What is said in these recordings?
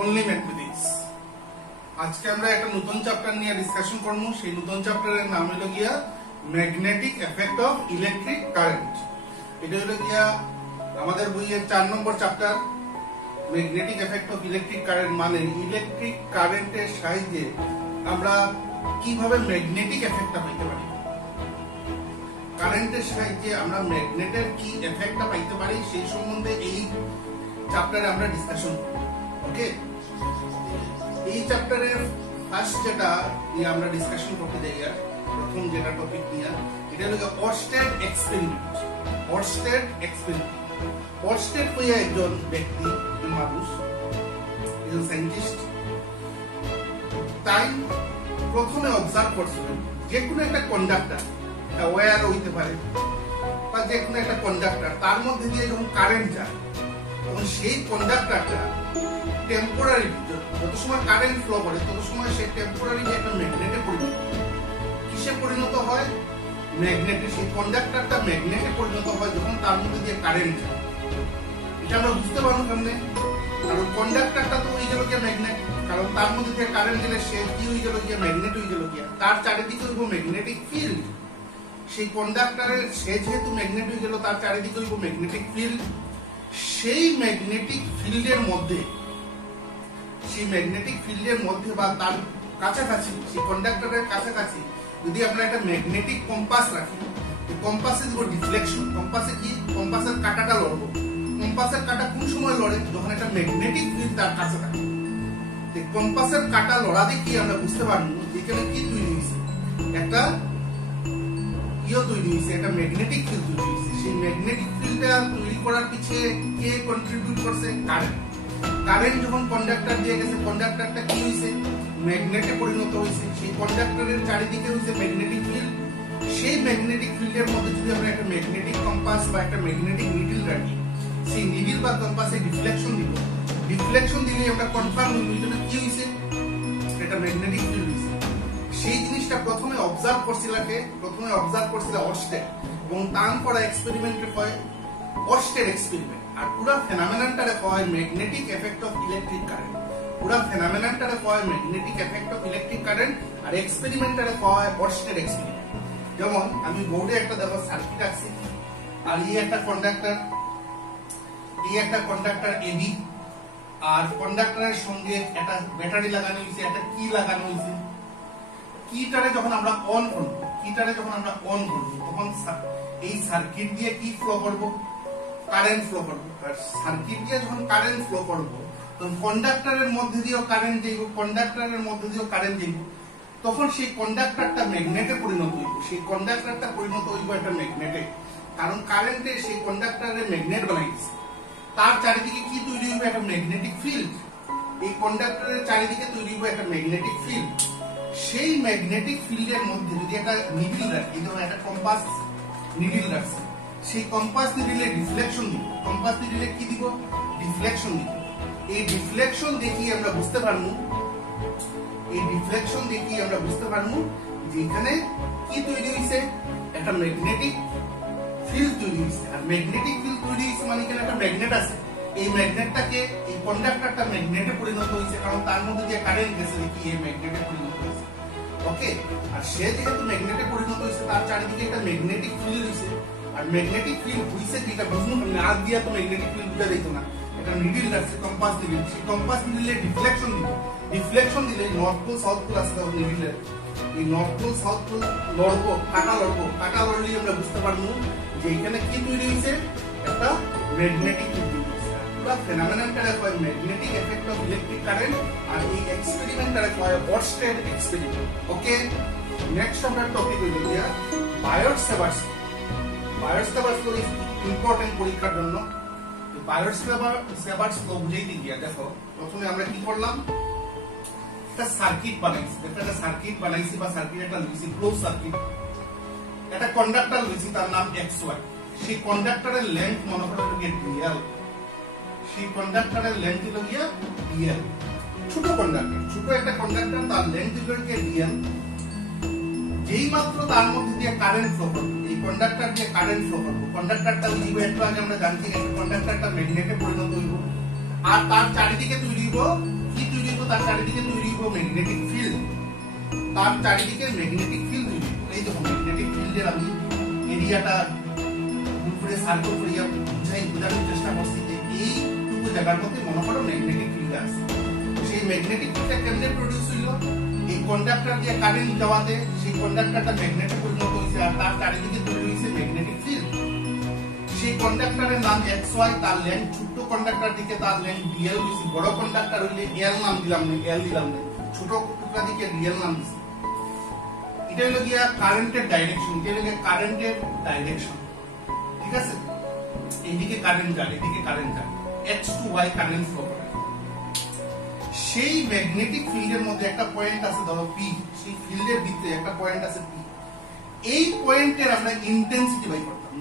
only mathematics. আজকে আমরা একটা নতুন চ্যাপ্টার নিয়ে ডিসকাশন করব। সেই নতুন চ্যাপ্টারের নাম হলো গিয়া magnetic effect of electric current. এটা হলো গিয়া আমাদের বইয়ের 4 নম্বর chapter. Magnetic effect of electric current মানে ইলেকট্রিক কারেন্টের সাহায্যে আমরা কিভাবে ম্যাগনেটিক এফেক্টটা পাইতে পারি, কারেন্টের সাহায্যে আমরা ম্যাগনেটের কি এফেক্টটা পাইতে পারি সেই সম্বন্ধে এই চ্যাপ্টারে আমরা ডিসকাশন করব। ওকে, এই চ্যাপ্টারের ফার্স্ট যেটা নিয়ে আমরা ডিসকাশন করতে যাই, প্রথম যেটা টপিক নিয়ে, এটা হলো Orsted experiment. Orsted experiment, Orsted হইয়া একজন ব্যক্তি, একজন মানুষ, একজন সায়েন্টিস্ট। তাই প্রথমে অবজার্ভ করছিলেন যে কোনো একটা কন্ডাক্টর, একটা ওয়্যার হইতে পারে বা যে কোনো একটা কন্ডাক্টর, তার মধ্যে দিয়ে যখন কারেন্ট যায় তখন সেই কন্ডাক্টরটা টেম্পোরারি, যত সময় কারেন্ট ফ্লো করে তত সময় সে টেম্পোরারি একটা ম্যাগনেটে পরিণত হয়। কিসে পরিণত হয়? ম্যাগনেটে। সেই কন্ডাক্টরটা ম্যাগনেটে পরিণত হয় যখন তার মধ্যে দিয়ে কারেন্ট যায়। এটা আমরা বুঝতে পারবো কেমনে? কারণ কন্ডাক্টরটা তো হয়ে গেল গিয়া ম্যাগনেট, কারণ তার মধ্যে দিয়ে কারেন্ট গেলে সে কি হয়ে গেল গিয়া ম্যাগনেট হয়ে গেল গিয়া, তার চারিদিকে হইব ম্যাগনেটিক ফিল্ড। সেই কন্ডাক্টরের সে যেহেতু ম্যাগনেট হয়ে গেল, তার চারিদিকে হইব ম্যাগনেটিক ফিল্ড। সেই ম্যাগনেটিক ফিল্ডের মধ্যে, সেই ম্যাগনেটিক ফিল্ডের মধ্যে বা তার কাছাকাছি, সেই কন্ডাক্টরের কাছাকাছি যদি আমরা একটা ম্যাগনেটিক কম্পাস রাখি, কম্পাসে দিব ডিফ্লেকশন। কম্পাসে কি? কম্পাসের কাঁটাটা লড়বো। কম্পাসের কাঁটা কোন সময় লড়ে? যখন একটা ম্যাগনেটিক ফিল্ড তার কাছে থাকে। কম্পাসের কাঁটা লড়া দিয়ে আমরা বুঝতে পারবো এখানে কি তৈরি হয়েছে, একটা তৈরি হয়েছে, একটা ম্যাগনেটিক ফিল্ড তৈরি হয়েছে। সেই ম্যাগনেটিক ফিল্ডটা তৈরি করার পিছনে কে কন্ট্রিবিউট করছে? কারেন্ট। কারেন্ট যখন কন্ডাক্টর দিয়ে গেছে, কন্ডাক্টরটা কি হয়েছে? ম্যাগনেটে পরিণত হয়েছে। সেই কন্ডাক্টরের চারিদিকে হয়েছে ম্যাগনেটিক ফিল্ড। সেই ম্যাগনেটিক ফিল্ডের মধ্যে যদি আমরা একটা ম্যাগনেটিক কম্পাস বা একটা ম্যাগনেটিক নিডল রাখি, সেই নিডল বা কম্পাসে ডিফ্লেকশন দিব। ডিফ্লেকশন দিলে আমরা কনফার্ম হইব এটা কি হয়েছে, এটা ম্যাগনেটিক ফিল্ড হয়েছে। সেই জিনিসটা প্রথমে অবজার্ভ করছিল অরস্টেড, এবং তার করা এক্সপেরিমেন্টে হয় অরস্টেড এক্সপেরিমেন্ট। আর পুরো ফেনোমেননটারে হয় magnetic effect of electric current. পুরো ফেনোমেননটারে হয় magnetic effect of electric current, আর এক্সপেরিমেন্টটারে হয় অরস্টেড এক্সপেরিমেন্ট। যেমন আমি বোর্ডে একটা দেখো সার্কিট আঁকছি, আর এই একটা কন্ডাক্টর, এই একটা কন্ডাক্টর এবি, আর কন্ডাক্টরের সঙ্গে একটা ব্যাটারি লাগানো হয়েছে, একটা কি লাগানো হয়েছে। কিটারে যখন আমরা অন করব, তখন এই সার্কিট দিয়ে কি ফ্লো করব? কারেন্ট ফ্লো করব। আর সার্কিট দিয়ে যখন কারেন্ট ফ্লো করব তখন কন্ডাক্টরের মধ্যে দিয়েও কারেন্ট যাইব, কন্ডাক্টরের মধ্যে দিয়েও কারেন্ট যাইব। তখন সেই কন্ডাক্টরটা ম্যাগনেটে পরিণত হইব। সেই কন্ডাক্টরটা পরিণত হইব একটা ম্যাগনেটে, কারণ কারেন্টে সেই কন্ডাক্টরের ম্যাগনেট বানাইছে। তার চারিদিকে কি তৈরি হইব? একটা ম্যাগনেটিক ফিল্ড। এই কন্ডাক্টরের চারিদিকে তৈরি হইব একটা ম্যাগনেটিক ফিল্ড। সেই ম্যাগনেটিক ফিল্ডের মধ্যে যদি একটা নিডল রাখি, ধরুন একটা কম্পাস নিডল রাখছি, সেই কম্পাস নিডলে ডিফ্লেকশন দিব। কম্পাস নিডলে কি দিব? ডিফ্লেকশন দিব। এই ডিফ্লেকশন দেখি আমরা বুঝতে পারবো, যে এখানে কি তৈরি হয়েছে? একটা ম্যাগনেটিক ফিল্ড তৈরি হয়েছে। আর ম্যাগনেটিক ফিল্ড তৈরি হয়েছে মানে এখানে একটা ম্যাগনেট আছে। এই ম্যাগনেটটাকে, এই কন্ডাক্টরটা ম্যাগনেটে পরিণত হয়েছে, কারণ তার মধ্যে যে কারেন্ট গেছে দেখি এই ম্যাগনেটে পরিণত হয়েছে। ওকে, আর সে যেহেতু ম্যাগনেটে পরিণত হয়েছে, তার চারিদিকে একটা ম্যাগনেটিক ফিল্ড হয়েছে। আর ম্যাগনেটিক ফিল্ড হয়েছে কি এটা বুঝবো না, আর দিয়া তো ম্যাগনেটিক ফিল্ড বুঝা যেত না। এটা নিডল রাখছে, কম্পাস নিডল। সেই কম্পাস নিডলে ডিফ্লেকশন দিব। ডিফ্লেকশন দিলে নর্থ পোল সাউথ পোল আছে তখন নিডলের, এই নর্থ পোল সাউথ পোল লড়বো, কাটা লড়লেই আমরা বুঝতে পারবো যে এখানে কি তৈরি হয়েছে? একটা ম্যাগনেটিক ফিল্ড তৈরি হয়েছে। পুরো ফেনোমেননটারে হয় magnetic effect of electric current, আর এই এক্সপেরিমেন্টটারে হয় অরস্টেড এক্সপেরিমেন্ট। ওকে, নেক্সট আমরা টপিক হইল গিয়া বায়োট-সেভার্টস ল। বায়োট-সেভার্টস ল ইজ ইম্পর্টেন্ট পরীক্ষার জন্য। বায়োট-সেভার্টস ল বুঝাইতে গিয়া দেখো, প্রথমে আমরা কি করলাম? একটা সার্কিট বানাইছি, একটা সার্কিট বানাইছি বা সার্কিট একটা লইছি, ক্লোজ সার্কিট। একটা কন্ডাক্টর লইছি, তার নাম XY। সেই কন্ডাক্টরের লেন্থ মনে করো DL। সেই কন্ডাক্টরের লেন্থ হলো গিয়া DL। ছোট কন্ডাক্টর, ছোট একটা কন্ডাক্টর, তার লেন্থ হলো গিয়া DL। যেই মাত্র তার মধ্যে দিয়ে কারেন্ট ফ্লো করবে, এই কন্ডাক্টর দিয়ে কারেন্ট ফ্লো করবে, কন্ডাক্টরটা উইব একটু আগে আমরা জানছি, একটা কন্ডাক্টরটা ম্যাগনেটে পরিণত হইব। আর তার চারিদিকে তৈরি হইব কি কি তৈরি হইব তার চারিদিকে তৈরি হইব ম্যাগনেটিক ফিল্ড তার চারিদিকে ম্যাগনেটিক ফিল্ড তৈরি হইব এই দেখো ম্যাগনেটিক ফিল্ডের আমি এরিয়াটা উপরে সার্কেল করিয়া বোঝানোর চেষ্টা করছি যে এইটুকু জায়গার মধ্যে মনে করো ম্যাগনেটিক ফিল্ড আছে সেই ম্যাগনেটিক ফিল্ডটা কেমনে প্রডিউস হইলো এই কন্ডাক্টর দিয়ে কারেন্ট যাওয়াতে সেই কন্ডাক্টরটা ম্যাগনেটে পরিণত হইছে আর তার চারিদিকে তৈরি হইছে ম্যাগনেটিক ফিল্ড সেই কন্ডাক্টরের নাম XY তার লেন্থ ছোট কন্ডাক্টর দিকে তার লেন্থ DL হইছে বড় কন্ডাক্টর হইলে L নাম দিলাম না L দিলাম না ছোট টুকরা দিকে DL নাম দিছি এটা হলো গিয়া কারেন্টের ডাইরেকশন এটা হলো কারেন্টের ডাইরেকশন ঠিক আছে এইদিকে কারেন্ট যায় এদিকে কারেন্ট যায় X to Y current flow করে সেই ম্যাগনেটিক ফিল্ডের মধ্যে একটা পয়েন্ট আছে ধরো P সেই ফিল্ডের ভিতরে একটা পয়েন্ট আছে P এই পয়েন্টের আমরা ইন্টেন্সিটি বাই করতাম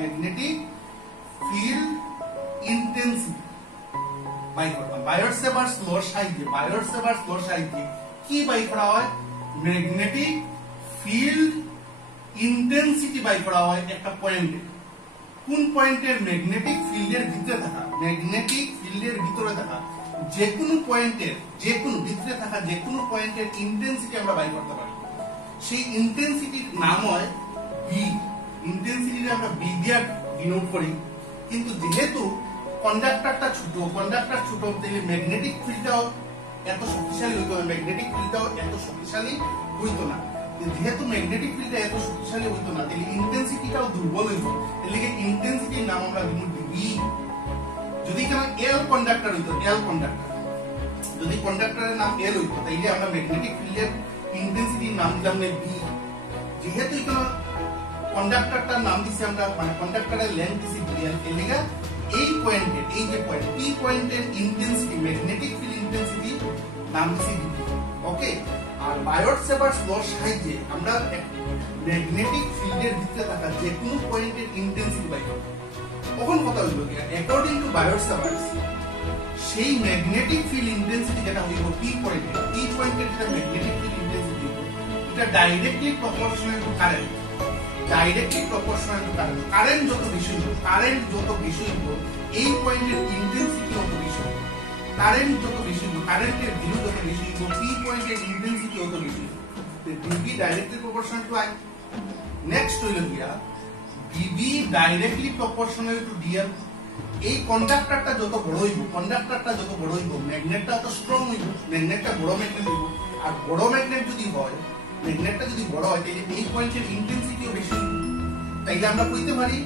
ম্যাগনেটিক ফিল্ড ইন্টেন্সিটি বাই করতাম বায়োট-সেভার্স ল সাহায্যে কি বাই করা হয় ম্যাগনেটিক ফিল্ড ইন্টেন্সিটি বাই করা হয় একটা পয়েন্টে কোন পয়েন্টের ম্যাগনেটিক ফিল্ডের ভিতরে থাকা যে কোনো পয়েন্টের ভিতরে থাকা যে কোনো পয়েন্টের ইন্টেন্সিটি আমরা বাই করতে পারি সেই ইন্টেন্সিটির নাম হয় বি ইন্টেন্সিটি আমরা বি দিয়ে ডিনোট করি কিন্তু যেহেতু কন্ডাক্টরটা ছোট তাহলে ম্যাগনেটিক ফিল্ডটাও এত শক্তিশালী হইতো না যেহেতু ম্যাগনেটিক ফিল্ডটা এত শক্তিশালী হইতো না তাহলে ইন্টেন্সিটিটাও দুর্বল হইতো তাহলে ইন্টেন্সিটির নাম আমরা দিব বি যদি কেন এল কন্ডাক্টর হইতো যদি কন্ডাক্টরের নাম এল হইতো তাহলে আমরা ম্যাগনেটিক ফিল্ডের ইন্টেন্সিটির নাম দিলাম বি যেহেতু এখানে কন্ডাক্টরটার নাম দিছি আমরা মানে কন্ডাক্টরের লেন্থ দিছি ডিএল এর লাগা এই পয়েন্টের এই যে পয়েন্ট পি পয়েন্টের ইন্টেন্সিটি ম্যাগনেটিক ফিল্ড ইন্টেন্সিটি নাম দিছি ডি ওকে আর বায়োট-সেভার্স ল সাহায্যে আমরা ম্যাগনেটিক ফিল্ডের ভিতরে থাকা যে কোনো পয়েন্টের ইন্টেন্সিটি বাই করব তখন কথা হইল কি অ্যাকর্ডিং টু বায়োট-সেভার্স সেই ম্যাগনেটিক ফিল্ড ইন্টেন্সিটি যেটা হইব পি পয়েন্টের যেটা ম্যাগনেটিক ফিল্ড ইন্টেন্সিটি এটা directly proportional two current current যত বেশি হইব এই পয়েন্টের ইন্টেন্সিটি তত বেশি হবে কারেন্টের ভ্যালু যত বেশি হইব পি পয়েন্টের ইন্টেন্সিটি তত বেশি হবে DB directly proportional to I next হইল গিয়া DB directly proportional to DL এই কন্ডাক্টরটা যত বড় হইব ম্যাগনেটটা তত স্ট্রং হইব ম্যাগনেটটা বড় ম্যাগনেট হইব আর বড় ম্যাগনেট যদি হয় ম্যাগনেটটা যদি বড় হয় তাহলে এই পয়েন্টের ইন্টেন্সিটিও বেশি তাইলে আমরা কইতে পারি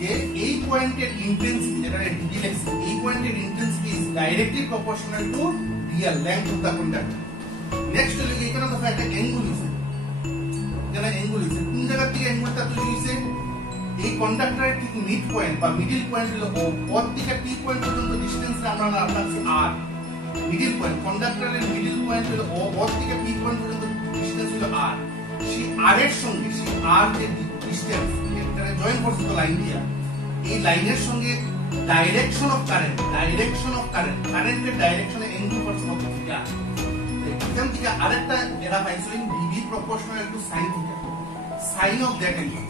যে এই পয়েন্টের ইন্টেন্সিটি যেটা ডিবি লেখছি এই পয়েন্টের intensity is directly proportional to dl length of the conductor next হলো এখানে দেখো একটা অ্যাঙ্গেল হইছে কোন জায়গা থেকে অ্যাঙ্গেলটা তৈরি হইছে এই কন্ডাক্টরের ঠিক মিড পয়েন্ট বা মিডল পয়েন্ট হলো ও থেকে পি পয়েন্ট পর্যন্ত ডিসটেন্সটা আমরা রাখছি আর মিডল পয়েন্ট কন্ডাক্টরের মিডল পয়েন্ট হলো ও থেকে পি পয়েন্ট পর্যন্ত ডিসটেন্স হলো আর সেই আর এর সঙ্গে সেই আর যে ডিসটেন্স এটা জয়েন করছে তো লাইন দিয়া এই লাইনের সঙ্গে ডাইরেকশন অফ কারেন্টের ডাইরেকশনে অ্যাঙ্গেল করছে কত থিটা এখান থেকে আরেকটা এটা পাইছো in DB proportional to sin theta sin of that angle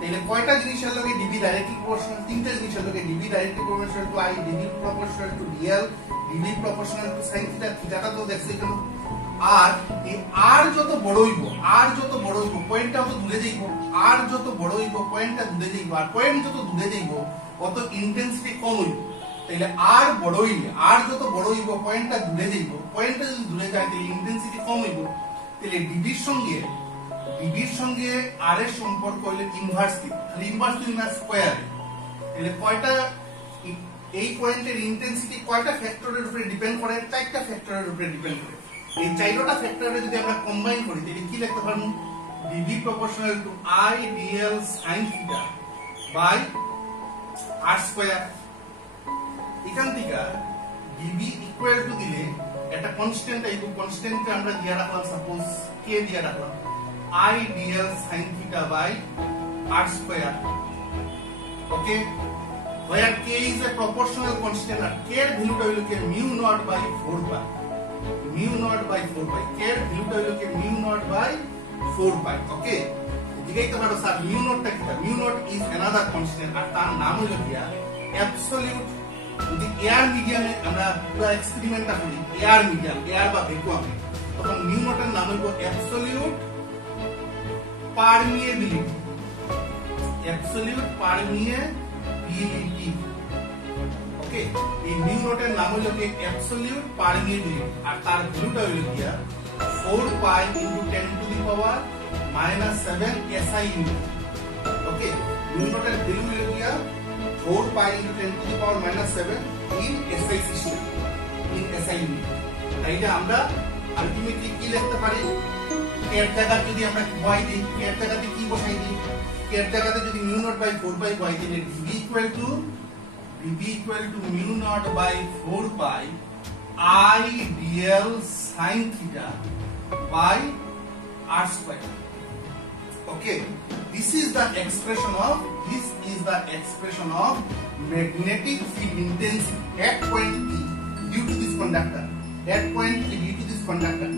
তাহলে কয়টা জিনিসের লগে ডিবি ডাইরেক্টলি প্রপোর্শনাল তিনটা জিনিসের লগে dB directly proportional to I dB proportional to dl dB proportional to sin theta থিটাটা তো দেখছো কেন আর এই আর যত বড় হইব পয়েন্টটা তো দূরে যাইব আর যত বড় হইব পয়েন্টটা দূরে যাইব আর পয়েন্ট যত দূরে যাইব অত ইন্টেন্সিটি কম হইব তাহলে আর যত বড় হইব পয়েন্টটা দূরে যাইব পয়েন্টটা যদি দূরে যায় তাহলে ইন্টেন্সিটি কম হইব তাহলে ডিবির সঙ্গে আর এর সম্পর্ক হইলে ইনভার্সলি না স্কয়ার তাহলে কয়টা এই পয়েন্টের ইন্টেন্সিটি কয়টা ফ্যাক্টরের উপরে ডিপেন্ড করে চারটা ফ্যাক্টরের উপরে ডিপেন্ড করে এই চারটা ফ্যাক্টরে যদি আমরা কম্বাইন করি তাহলে কি লিখতে পারবো dB proportional to I dl sin theta by r square এখান থেকে ডিবি ইকুয়াল টু দিলে একটা কনস্ট্যান্ট আইবো কনস্ট্যান্টকে আমরা দিয়া রাখলাম সাপোজ কে দিয়া রাখলাম I dl sin theta by r square. Okay, where k is a proportional constant and k এর ভ্যালুটা হলো কি mu naught by 4 pi. K এর ভ্যালুটা হলো কি mu naught by 4 pi. Okay, জিজ্ঞাসা করো স্যার mu naught টা কি? Mu naught is another constant আর তার নাম হলো কি absolute যদি এয়ার মিডিয়ামে আমরা পুরো এক্সপেরিমেন্টটা করি, এয়ার মিডিয়াম, এয়ার বা ভ্যাকুয়ামে, তখন মিউ নটের নাম হইব absolute permeability. Absolute permeability. Okay, এই মিউ নটের নাম হলো কি অ্যাবসলিউট পারমিয়েবিলিটি, আর তার ভ্যালুটা হলো কি 4 pi into 10 to the power -7 SI unit. Okay, mu নটের ভ্যালু হলো কি 4 pi into 10 to the power -7 in SI system, in SI unit. তাইলে আমরা আলটিমেটলি কি লিখতে পারি, এর জায়গায় যদি আমরা y দিই, এর জায়গাতে কি বসাই দিই, এর জায়গাতে যদি mu naught by 4 pi y দিলে dv equal to mu naught by 4 pi I dl sin theta by r square. Okay, this is the expression of magnetic field intensity at point P due to this conductor. At point P due to this conductor.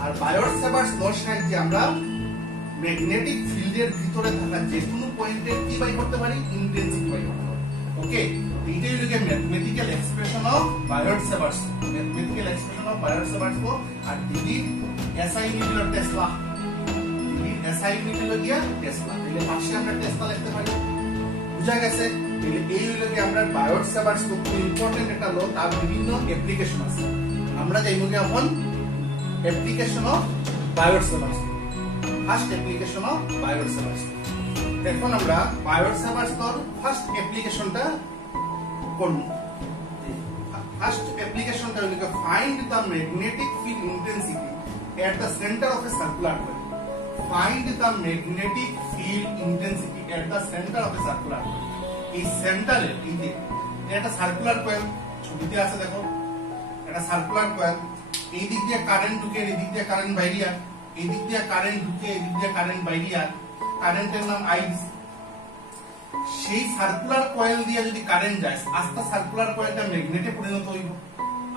আর বায়োট-স্যাভার্টস ল সাহায্যে আমরা magnetic ফিল্ডের ভিতরে থাকা যে কোনো পয়েন্টের কি by করতে পারি, ইন্টেন্সিটি বাই করতে পারি। ওকে, এইটাই হলো mathematical expression of Biot Savart's, mathematical expression of Biot Savart's law. আর ডিবি এসআই ইউনিট হলো টেসলা, ডিবি এসআই ইউনিট হলো কি টেসলা। তাহলে পাশে আমরা টেসলা লিখতে পারি। বুঝা গেছে? তাহলে এই হলো কি আমরা বায়োট-স্যাভার্টস ল, খুব ইম্পর্টেন্ট একটা ল, তার বিভিন্ন অ্যাপ্লিকেশন আছে। আমরা যাইব কি এখন application of Biot Savart's. First application of Biot Savart's. এখন আমরা বায়োট-স্যাভার্টস এর ফার্স্ট অ্যাপ্লিকেশনটা করব। ফার্স্ট অ্যাপ্লিকেশনটা হলো find the magnetic field intensity at the centre of A circular coil. Find the magnetic field intensity at the centre of A circular coil. এই সেন্টারে এই যে এটা সার্কুলার কয়েল, ছবিতে আছে দেখো, এটা সার্কুলার কয়েল। এই দিক দিয়ে কারেন্ট ঢুকে, এই দিক দিয়ে কারেন্ট বাইরিয়া, এই দিক দিয়ে কারেন্ট ঢুকে, এই দিক দিয়ে কারেন্ট বাইরিয়া, কারেন্টের নাম I। সেই সার্কুলার কয়েল দিয়ে যদি কারেন্ট যায়, আস্তে সার্কুলার কয়েলটা ম্যাগনেটে পরিণত হইব,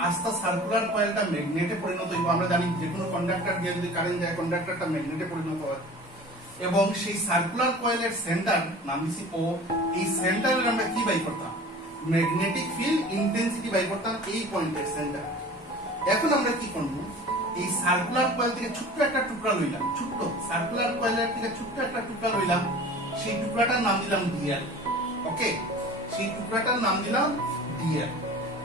আস্তে সার্কুলার কয়েলটা ম্যাগনেটে পরিণত হইব। আমরা জানি যে কোনো কন্ডাক্টর দিয়ে যদি কারেন্ট যায়, কন্ডাক্টরটা ম্যাগনেটে পরিণত হয়। এবং সেই সার্কুলার কয়েলের সেন্টার নাম দিছি O। এই সেন্টারে আমরা কি বাই করতাম, ম্যাগনেটিক ফিল্ড ইন্টেন্সিটি বাই করতাম এই পয়েন্টের সেন্টার। এখন আমরা কি করব, এই সার্কুলার কয়েল থেকে ছোট্ট একটা টুকরা লইলাম, ছোট্ট সার্কুলার কয়েলের থেকে ছোট্ট একটা টুকরা লইলাম, সেই টুকরাটার নাম দিলাম dl। ওকে, সেই টুকরাটার নাম দিলাম dl।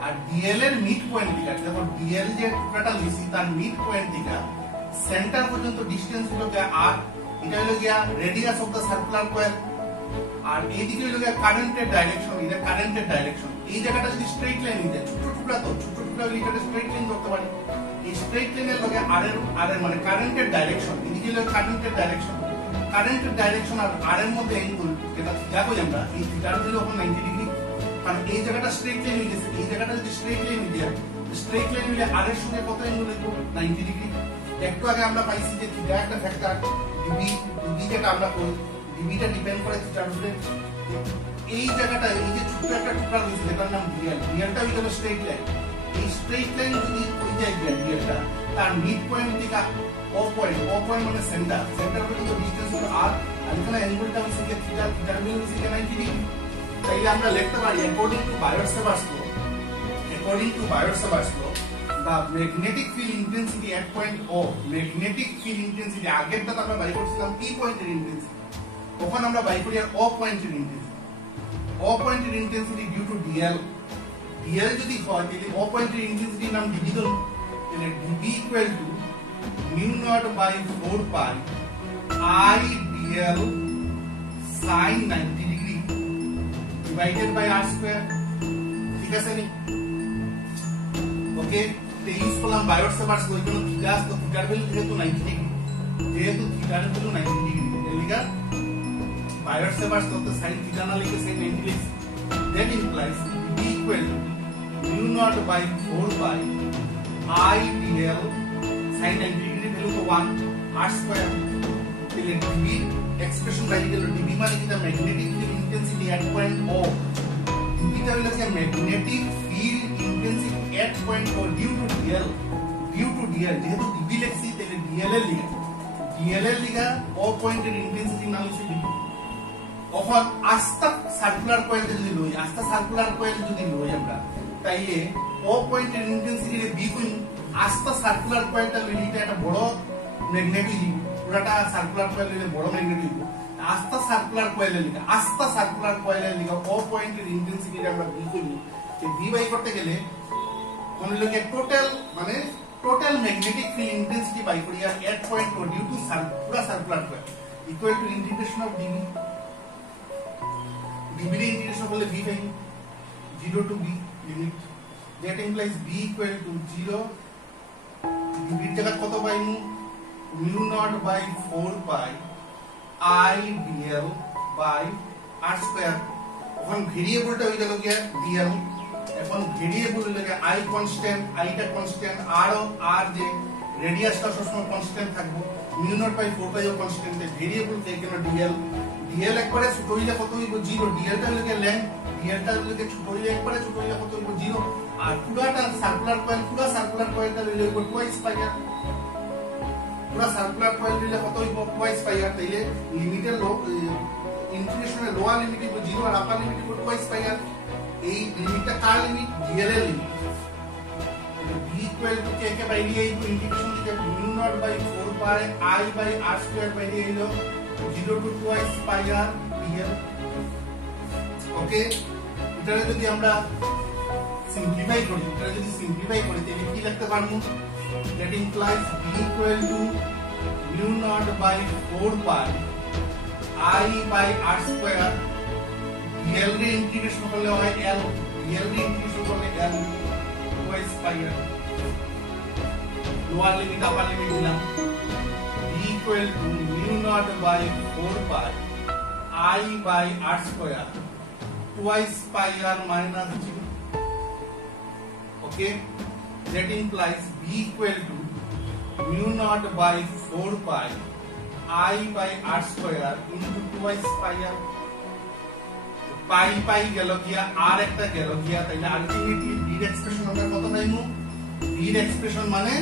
আর dl এর মিড পয়েন্ট থেকে, দেখো dl যে টুকরাটা লইছি তার মিড পয়েন্ট থেকে সেন্টার পর্যন্ত ডিসটেন্স হলো কি r। এটা হলো কি radius of the circular coil. আর এইদিকে হলো কি কারেন্টের ডাইরেকশন, এটা কারেন্টের ডাইরেকশন। এই জায়গাটা যদি স্ট্রেইট লাইন নিতে, ছোট টুকরা তো, ছোট টুকরা হলে এটা স্ট্রেইট লাইন করতে পারি। এই স্ট্রেইট লাইনের লগে r এর মানে কারেন্টের ডাইরেকশন, এদিকে হলো কারেন্টের ডাইরেকশন। কারেন্টের ডাইরেকশন আর r এর মধ্যে অ্যাঙ্গেল যেটা থিটা কই আমরা, এই থিটার হলো 90 ডিগ্রি। কারণ এই জায়গাটা স্ট্রেইট লাইন হয়ে গেছে, এই জায়গাটা যদি স্ট্রেইট লাইন হয়ে স্ট্রেইট লাইন হলে r এর সঙ্গে কত অ্যাঙ্গেল হইব, 90 ডিগ্রি। একটু আগে আমরা পাইছি যে থিটা একটা ফ্যাক্টর, ডিবি যেটা আমরা কই, ডিবিটা ডিপেন্ড করে থিটার উপরে। এই জায়গাটা এই যে ছোট একটা টুকরা রয়েছে যেটার নাম dl, dlটা হলো স্ট্রেইট লাইন। এই স্ট্রেইট লাইন যদি ওই জায়গায় dlটা তার মিড পয়েন্ট থেকে O পয়েন্ট মানে সেন্টার, সেন্টার পর্যন্ত ডিসটেন্স হলো r। আর এখানে অ্যাঙ্গেলটা হচ্ছে যে থিটা, থিটার ভ্যালু হচ্ছে 90 ডিগ্রি। তাইলে আমরা লিখতে পারি according to Biot Savart's law, according to Biot Savart's law the magnetic field intensity at point O, magnetic field intensity আগেরটা আমরা বাই করছিলাম P পয়েন্টের ইন্টেন্সিটি, তখন আমরা বাই করি আর O পয়েন্টের ইন্টেন্সিটি। O পয়েন্টের intensity due to dl, dl যদি হয় তাহলে O পয়েন্টের ইন্টেন্সিটির নাম dv ধরুন। তাহলে dv equal two mu naught by 4 pi I dl sin 90 degree divided by r square। ঠিক আছে নি? ওকে, তো ইউজ করলাম বায়োট-স্যাভার্টস ল, এখানে থিটা তো থিটার ভ্যালু যেহেতু 90 ডিগ্রি, যেহেতু থিটার ভ্যালু 90 ডিগ্রি, এলিগা বায়োট-স্যাভার্টস ল তো sin থিটা না লিখে sin 90 লিখছি। that implies d equal to mu naught by 4 pi I dl sin 90 degree value তো 1 r square। তাহলে dv এক্সপ্রেশন বাইরে গেল, dv মানে কি, magnetic field intensity at point O। dv টা হলো যে magnetic field intensity at point O due to dl, due to dl। যেহেতু dv লিখছি তাহলে dl এর লিগা O পয়েন্টের ইন্টেন্সিটি নাম হচ্ছে dv। এখন আস্তা সার্কুলার কয়েল যদি লই, আস্তা সার্কুলার কয়েল যদি লই আমরা, তাইলে ও পয়েন্টের ইন্টেন্সিটি বি কই আস্তা সার্কুলার কয়েলটা লিটা একটা বড় ম্যাগনেটিক পুরাটা সার্কুলার কয়েল লিলে বড় ম্যাগনেটিক আস্তা সার্কুলার কয়েলের লিগা ও পয়েন্টের ইন্টেন্সিটি আমরা বি কই এই বি বাই করতে গেলে কোন লোকে টোটাল মানে total magnetic field intensity by করি আর at point O due to পুরা circular coil equal to integration of dB dB এর ইন্টিগ্রেশন করলে B pi 0 to b limit that implies b equal to 0 ডিবির জায়গা কত পাইমু mu naught by 4 pi I dl by r square এখন ভেরিয়েবলটা হয়ে গেল কি dl এখন ভেরিয়েবল লাগে I কনস্ট্যান্ট I টা কনস্ট্যান্ট r যে রেডিয়াসটা সবসময় কনস্ট্যান্ট থাকবে mu naught by 4 pi ও কনস্ট্যান্ট ভেরিয়েবল কে কেন dl একবারে ছোট হইলে কত হইব 0 dl টা লাগে লেন্থ dl টা লাগে ছোট হইলে একবারে ছোট হইলে কত হইব 0 আর পুরাটা সার্কুলার কয়েলটা লইলে হইব টুয়াইস পাই আর পুরা সার্কুলার কয়েল লইলে কত হইব টুয়াইস পাই আর তাইলে লিমিটের ইন্টিগ্রেশনের লোয়ার লিমিট হইব 0 আর আপার লিমিট হইব টুয়াইস পাই আর এই লিমিটটা কার লিমিট dl এর লিমিট b ইকুয়াল টু কে কে বাই d এই ইন্টিগ্রেশন থেকে mu naught by 4 pi I by r square by d হইলো 0 to twice pi r dl ওকে এটা যদি আমরা সিম্পলিফাই করি তাহলে কি লিখতে পারবো that implies b equal to mu naught by 4 pi I by r square dl এর ইন্টিগ্রেশন করলে হয় l dl এর ইন্টিগ্রেশন করলে l twice pi r lower limit upper limit দিলাম b equal to mu naught by 4 pi I by r square twice pi r minus 0 okay that implies b equal to mu naught by 4 pi I by r square into twice pi r pi গেল গিয়া r একটা গেল গিয়া তাইলে ultimately b এর expression আমরা কত পাইমু b এর এক্সপ্রেশন মানে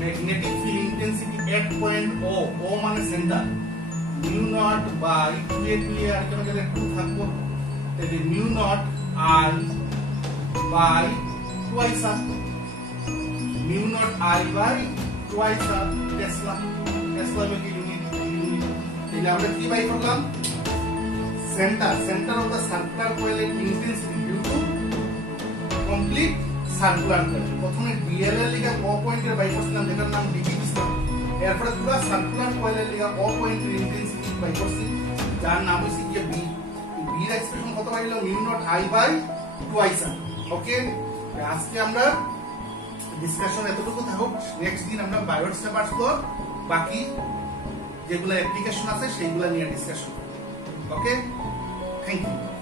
magnetic field intensity at point o মানে সেন্টার mu naught by 2 এ আর কেন গেলে 2 থাকবো তাহলে mu naught I by twice r mu naught I by twice r Tesla কি লিমিট তাহলে আমরা কি বাই করলাম center of the circular coil intensity due to complete circular coil প্রথমে dl এর লিগা o পয়েন্টের বাই করছিলাম যেটার নাম db দিছিলাম এরপর পুরো সার্কুলার কয়েলের লিগা o পয়েন্টের ইন্টেন্সিটি বাই করছি যার নাম হইছে কি b এর এক্সপ্রেশন কত পাইলো mu naught I by twice r ওকে আজকে আমরা ডিসকাশন এতটুকু থাকুক নেক্সট দিন আমরা বায়োট সেপার্স তো বাকি যেগুলো অ্যাপ্লিকেশন আছে সেইগুলো নিয়ে ডিসকাশন ওকে থ্যাংক ইউ